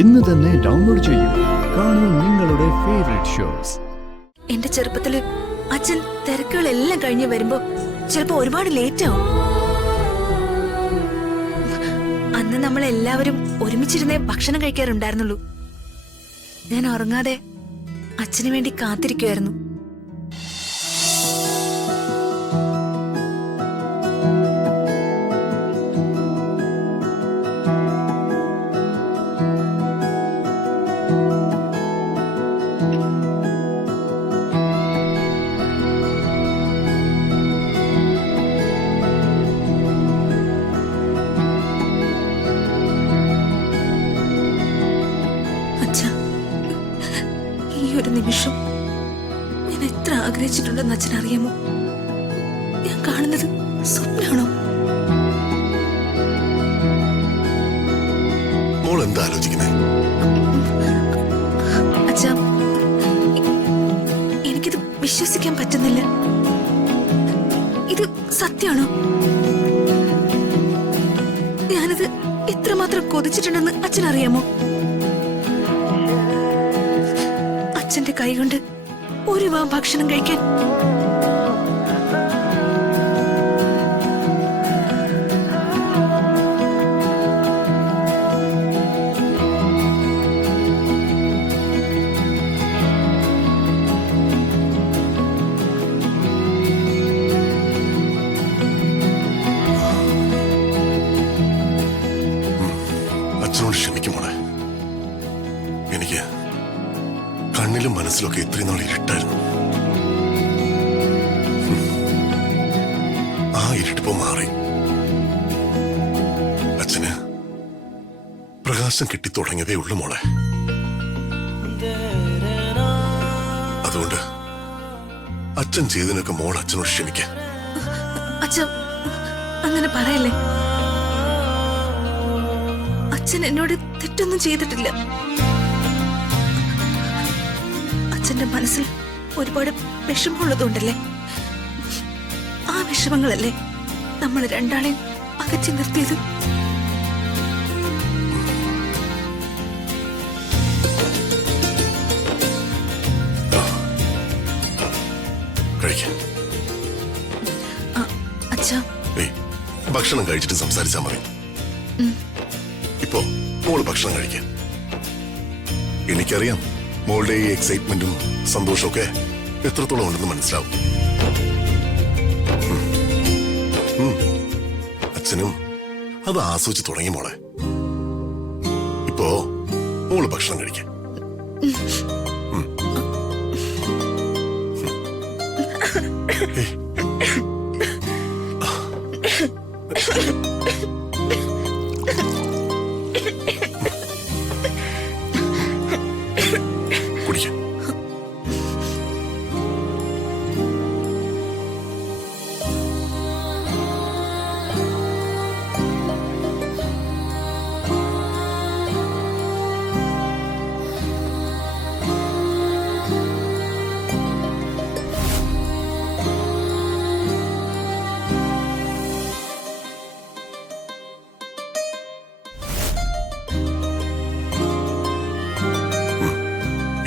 ഇന്ന് തന്നെ ഡൗൺലോഡ് ചെയ്യൂ. കാണൂ നിങ്ങളുടെ ഫേവറേറ്റ് ഷോസ്. എന്റെ ചെറുപ്പത്തില് അച്ഛൻ തിരക്കുകളെല്ലാം കഴിഞ്ഞ് വരുമ്പോ ചിലപ്പോ ഒരുപാട് ലേറ്റ് ആവും. അന്ന് നമ്മൾ എല്ലാവരും ഒരുമിച്ചിരുന്നേ ഭക്ഷണം കഴിക്കാറുണ്ടായിരുന്നുള്ളൂ. ഞാൻ ഉറങ്ങാതെ അച്ഛന് വേണ്ടി കാത്തിരിക്കുമായിരുന്നു. ഒരു നിമിഷം ഞാൻ എത്ര ആഗ്രഹിച്ചിട്ടുണ്ടെന്ന് അച്ഛൻ അറിയാമോ? ഞാൻ കാണുന്നത് സ്വപ്നാണോ? അച്ഛാ, എനിക്കിത് വിശ്വസിക്കാൻ പറ്റുന്നില്ല. ഇത് സത്യമാണോ? ഞാനത് എത്രമാത്രം കൊതിച്ചിട്ടുണ്ടെന്ന് അച്ഛൻ അറിയാമോ? അച്ഛന്റെ കൈകൊണ്ട് ഒരു വാ ഭക്ഷണം കഴിക്കാൻ അച്ഛനോട് ക്ഷമിക്കുമോളെ. എനിക്ക് കണ്ണിലും മനസ്സിലൊക്കെ ഇത്രയും നാൾ ഇരുട്ടായിരുന്നു. ആ ഇരുട്ടിപ്പോ മാറി. അച്ഛന് പ്രകാശം കിട്ടിത്തുടങ്ങിയതേ ഉള്ളു മോളെ. അതുകൊണ്ട് അച്ഛൻ ചെയ്തതിനൊക്കെ മോൾ അച്ഛനോട് ക്ഷമിക്ക. അച്ഛൻ അങ്ങനെ പറയല്ലേ. അച്ഛൻ എന്നോട് തെറ്റൊന്നും ചെയ്തിട്ടില്ല. അച്ഛന്റെ മനസ്സിൽ ഒരുപാട് വിഷമമുള്ളതുകൊണ്ടല്ലേ. ആ വിഷമങ്ങളല്ലേ നമ്മൾ രണ്ടാളെയും അകറ്റി നിർത്തിയത്. അച്ഛാ, ഭക്ഷണം കഴിച്ചിട്ട് സംസാരിച്ചാ മതി. ഇപ്പോ മോള് ഭക്ഷണം കഴിക്കാം. എനിക്കറിയാം മോളുടെ ഈ എക്സൈറ്റ്മെന്റും സന്തോഷമൊക്കെ എത്രത്തോളം ഉണ്ടെന്ന് മനസ്സിലാവും. അച്ഛനും അത് ആസ്വദിച്ച് തുടങ്ങി മോളെ. ഇപ്പോ മോള് ഭക്ഷണം കഴിക്കാം. കുടിക്കാം.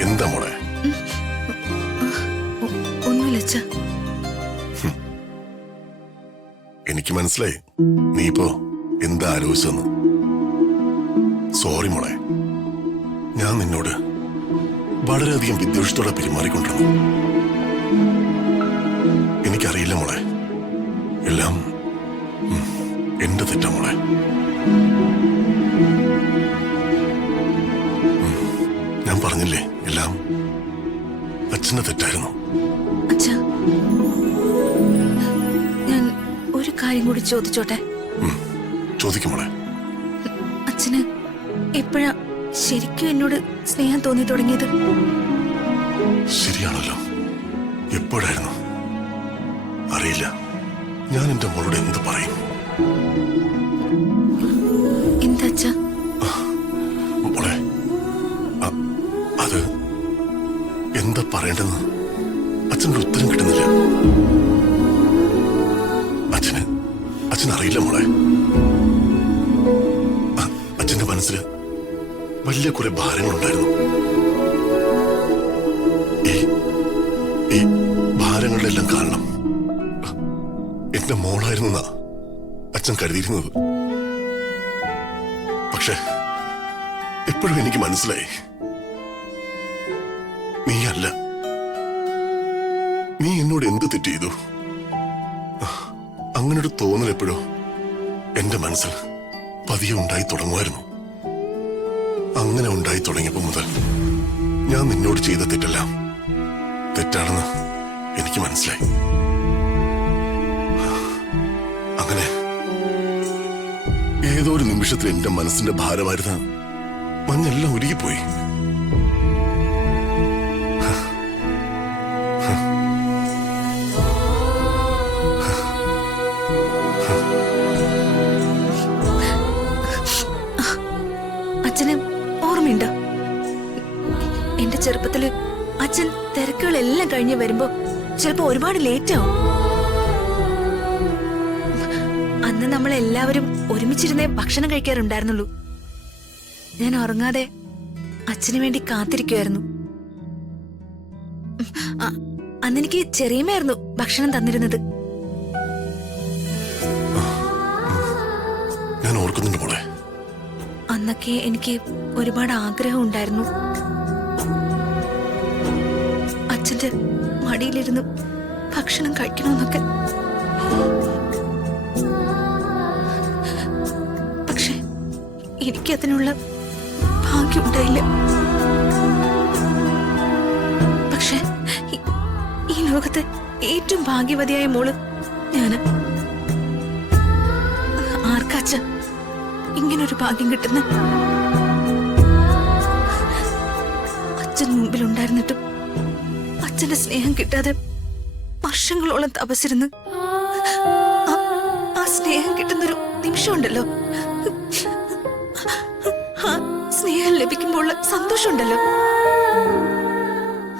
എന്താ മോളെ? ഒന്നുമില്ല അച്ഛാ. എനിക്ക് മനസ്സിലായി നീ ഇപ്പോ എന്താ ആലോചിച്ചെന്ന്. സോറി മോളെ. ഞാൻ നിന്നോട് വളരെയധികം വിദ്വേഷത്തോടെ പെരുമാറിക്കൊണ്ടിരുന്നു. എനിക്കറിയില്ല മോളെ. എല്ലാം എന്റെ തെറ്റാ മോളെ. ഞാൻ പറഞ്ഞില്ലേ എല്ലാം അച്ഛന്റെ തെറ്റായിരുന്നു. അച്ഛാ, ഞാൻ ഒരു കാര്യം കൂടി ചോദിച്ചോട്ടെ? ചോദിക്കും മോളെ. അച്ഛന് എപ്പോഴാ ശരിക്കും എന്നോട് സ്നേഹം തോന്നി തുടങ്ങിയത്? ശരിയാണല്ലോ. എപ്പോഴായിരുന്നു അറിയില്ല. ഞാൻ എന്റെ മോളോട് എന്ത് പറയും? എന്താ അച്ഛാ? മോളെ, അത് എന്താ പറയേണ്ടെന്ന് അച്ഛനൊരു ഉത്തരം കിട്ടുന്നില്ല. അച്ഛനറിയില്ല മോളെ. അച്ഛന്റെ മനസ്സിൽ വലിയ കുറെ ഭാരങ്ങളുണ്ടായിരുന്നു. ഈ ഭാരങ്ങളുടെ എല്ലാം കാരണം എന്റെ മോളായിരുന്ന അച്ഛൻ കരുതിയിരുന്നത്. പക്ഷെ എപ്പോഴും എനിക്ക് മനസ്സിലായി, നീയല്ല. നീ എന്നോട് എന്ത് തെറ്റ് ചെയ്തു? അങ്ങനൊരു തോന്നൽ എപ്പോഴോ എന്റെ മനസ്സിൽ പതിയെ ഉണ്ടായി തുടങ്ങുമായിരുന്നു. അങ്ങനെ ഉണ്ടായി തുടങ്ങിയപ്പോ മുതൽ ഞാൻ നിന്നോട് ചെയ്ത തെറ്റെല്ലാം തെറ്റാണെന്ന് എനിക്ക് മനസ്സിലായി. അങ്ങനെ ഏതോ ഒരു നിമിഷത്തിൽ എന്റെ മനസ്സിന്റെ ഭാരമായിരുന്ന മഞ്ഞെല്ലാം ഉരുകിപ്പോയി. അച്ഛന് ഓർമ്മയുണ്ടോ? എന്റെ ചെറുപ്പത്തില് അച്ഛൻ തിരക്കുകളെല്ലാം കഴിഞ്ഞ് വരുമ്പോ ചിലപ്പോ ഒരുപാട് ലേറ്റ് ആവും. അന്ന് നമ്മൾ എല്ലാവരും ഒരുമിച്ചിരുന്നേ ഭക്ഷണം കഴിക്കാറുണ്ടായിരുന്നുള്ളൂ. ഞാൻ ഉറങ്ങാതെ അച്ഛന് വേണ്ടി കാത്തിരിക്കുമായിരുന്നു. അന്നെനിക്ക് ചെറിയമ്മയായിരുന്നു ഭക്ഷണം തന്നിരുന്നത്. ഞാൻ ഓർക്കുന്നുണ്ട് മോളെ. അന്നൊക്കെ എനിക്ക് ഒരുപാട് ആഗ്രഹം ഉണ്ടായിരുന്നു അച്ഛന്റെ മടിയിലിരുന്ന് ഭക്ഷണം കഴിക്കണമെന്നൊക്കെ. പക്ഷെ എനിക്കതിനുള്ള ഭാഗ്യം ഉണ്ടായില്ല. പക്ഷെ ഈ ലോകത്തെ ഏറ്റവും ഭാഗ്യവതിയായ മോള് ഞാന്. ആർക്കാച്ച ഇങ്ങനൊരു ഭാഗ്യം കിട്ടുന്ന? അച്ഛൻ മുമ്പിലുണ്ടായിരുന്നിട്ടും അച്ഛന്റെ സ്നേഹം കിട്ടാതെ വർഷങ്ങളോളം തപസിരുന്ന് ആ സ്നേഹം കിട്ടുന്നൊരു നിമിഷമുണ്ടല്ലോ, ആ സ്നേഹം ലഭിക്കുമ്പോൾ സന്തോഷമുണ്ടല്ലോ,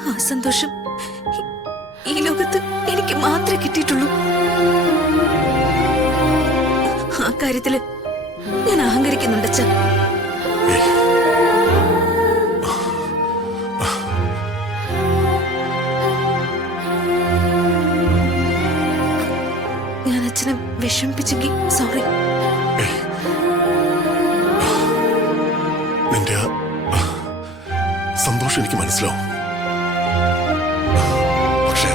ആ സന്തോഷം ഈ ലോകത്ത് എനിക്ക് മാത്രമേ കിട്ടിയിട്ടുള്ളൂ. ആ കാര്യത്തില് ഞാൻ അഹങ്കരിക്കുന്നുണ്ട് അച്ഛൻ. ഞാൻ അച്ഛനെ വിഷമിപ്പിച്ചെങ്കിൽ സോറി. നിന്റെ സന്തോഷം എനിക്ക് മനസ്സിലാവും. പക്ഷേ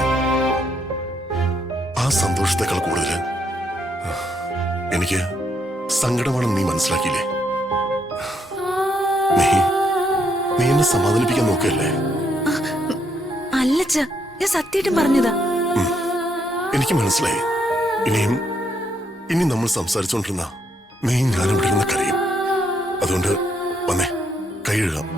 ആ സന്തോഷത്തെക്കാൾ കൂടുതൽ എനിക്ക് സങ്കടമാണെന്ന് നീ മനസ്സിലാക്കിയില്ലേ? നീ എന്നെ സമാധാനിപ്പിക്കാൻ നോക്കുകയല്ലേ? അല്ലച്ച, ഞാൻ സത്യമായിട്ടും പറഞ്ഞതാ. എനിക്ക് മനസ്സിലായി. ഇനി നമ്മൾ സംസാരിച്ചുകൊണ്ടിരുന്ന നീ ഞാനും ഇവിടെ ഇരുന്ന് കരയും. അതുകൊണ്ട് വന്നേ, കൈ എഴുതാം.